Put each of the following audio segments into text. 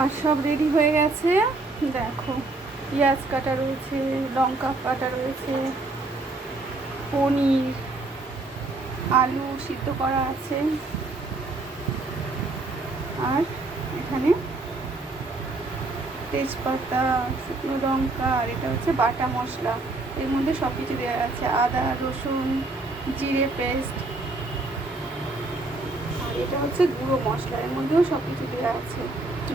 আর সব রেডি হয়ে গেছে। দেখো পেঁয়াজ কাটা রয়েছে, লঙ্কা কাটা রয়েছে, পনির, আলু সিদ্ধ করা আছে, আর এখানে তেজপাতা, শুকনো লঙ্কা, আর এটা হচ্ছে বাটা মশলা। এর মধ্যে সব কিছু দেওয়া আছে, আদা রসুন জিরে পেস্ট, আর এটা হচ্ছে গুঁড়ো মশলা। এর মধ্যেও সব কিছু দেওয়া আছে,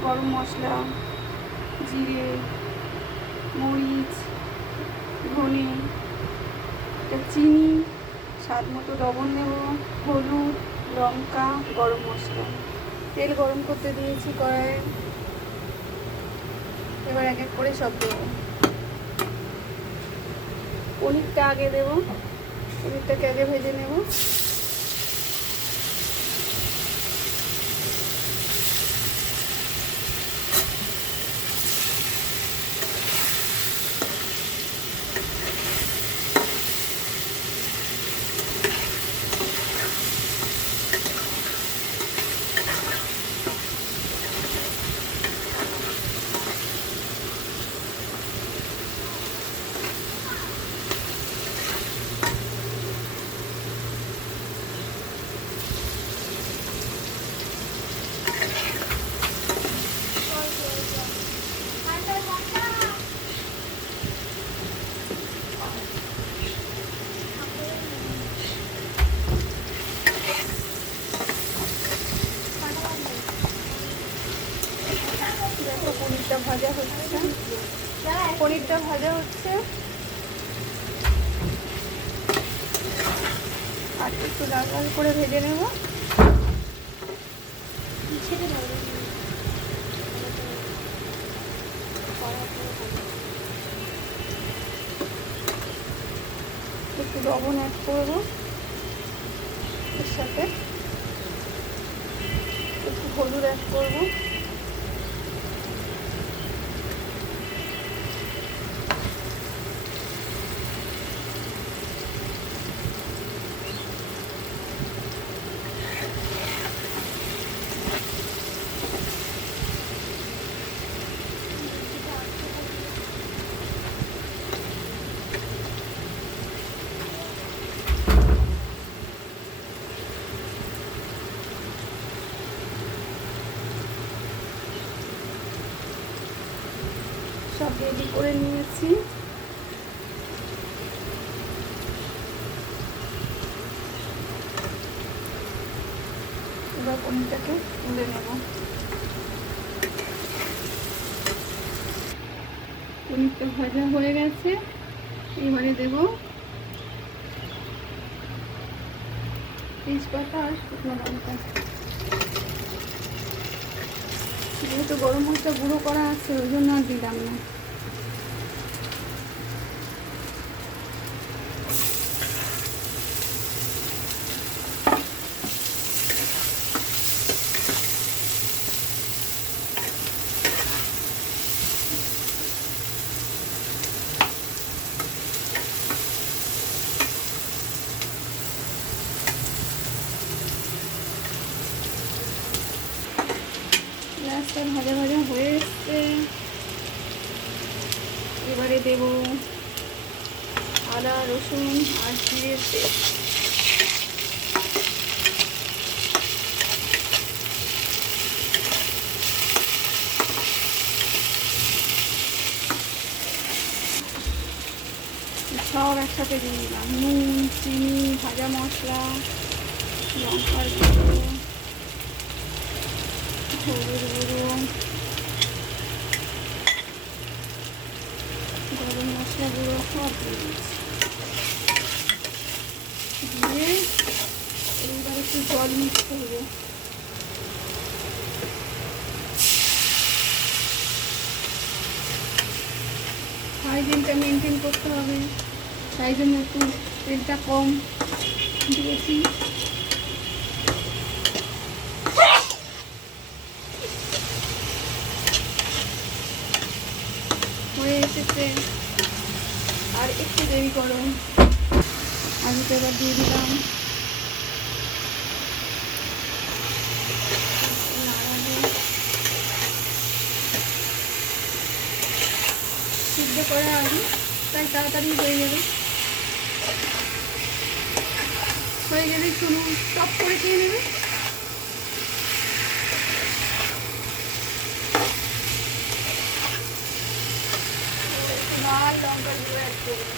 গরম মশলা, জিরে, মরিচ, ধনে, এটা চিনি, স্বাদ মতো লবণ নেব, হলুদ, লঙ্কা, গরম মশলা। তেল গরম করতে দিয়েছি কড়াইয়ে। এবার এক এক করে সব দেবো। পনিরটা আগে দেবো, পনিরটাকে আগে ভেজে নেব। দেখো পনিরটা ভাজা হচ্ছে, পনিরটা ভাজা হচ্ছে। আর একটু লাল লাল করে ভেজে নেব। একটু লবণ অ্যাড করবো, এর সাথে একটু হলুদ অ্যাড করবো। সব রেডি করে নিয়েছি। এবার পনিরটাকে তুলে নেব। পনিরটা ভাজা হয়ে গেছে, এবারে দেব তেজপাতা আর শুকনো লঙ্কা। যেহেতু গরম মশলা গুঁড়ো করা আছে ওই জন্য আর দিলাম না। পেঁয়াজটা ভাজা ভাজা হয়ে এসছে, এবারে দেব আদা রসুন আর জিরের পেস্ট। সব একসাথে দিয়ে দিলাম, নুন চিনি ভাজা মশলা, লঙ্কার গুঁড়ো, হলুদ গুঁড়ো, গরম মশলা গুঁড়ো সব দিয়ে দিচ্ছি। দিয়ে এইবার একটু জল মিক্স করবো। হাইজিনটা মেনটেন করতে হবে, তাই জন্য একটু তেলটা কম দিয়েছি। হয়ে এসেছে, আর একটু দেরি করো। আলুটা এবার দিয়ে দিলাম, নাড়াবো। করা আলু, তাই তাড়াতাড়ি হয়ে যাবে। হয়ে গেলে শুনুন টপ করে খেয়ে নেবে। লাল লঙ্কার গুঁড়ো অ্যাড করবো।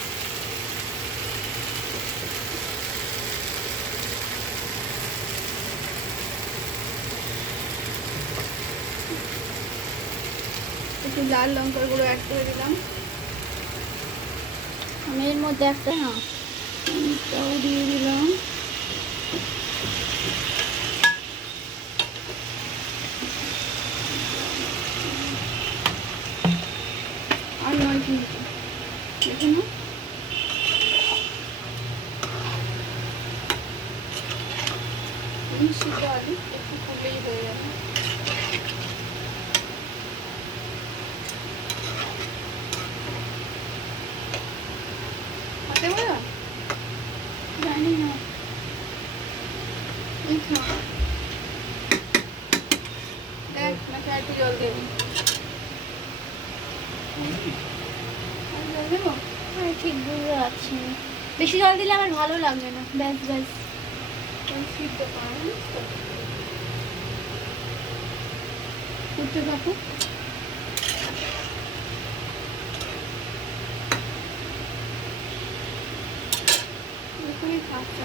একটু লাল লঙ্কার গুঁড়ো অ্যাড করে দিলাম। আমি এর মধ্যে একটা না তাও দিয়ে দিলাম। আর নয় কিন্তু দেখুন না, সিদ্ধ আলু একটু ফুলেই হয়ে যাবে। হাতে বলা জানি না, এই খা দেখ নাকি আর একটু জল দেবো। আর জল দেবো? ঠিক বুঝতে পারছি না, বেশি জল দিলে আমার ভালো লাগবে না। ব্যাস ব্যাস, সিদ্ধ করা করতে থাকো। এখানে কাঁচা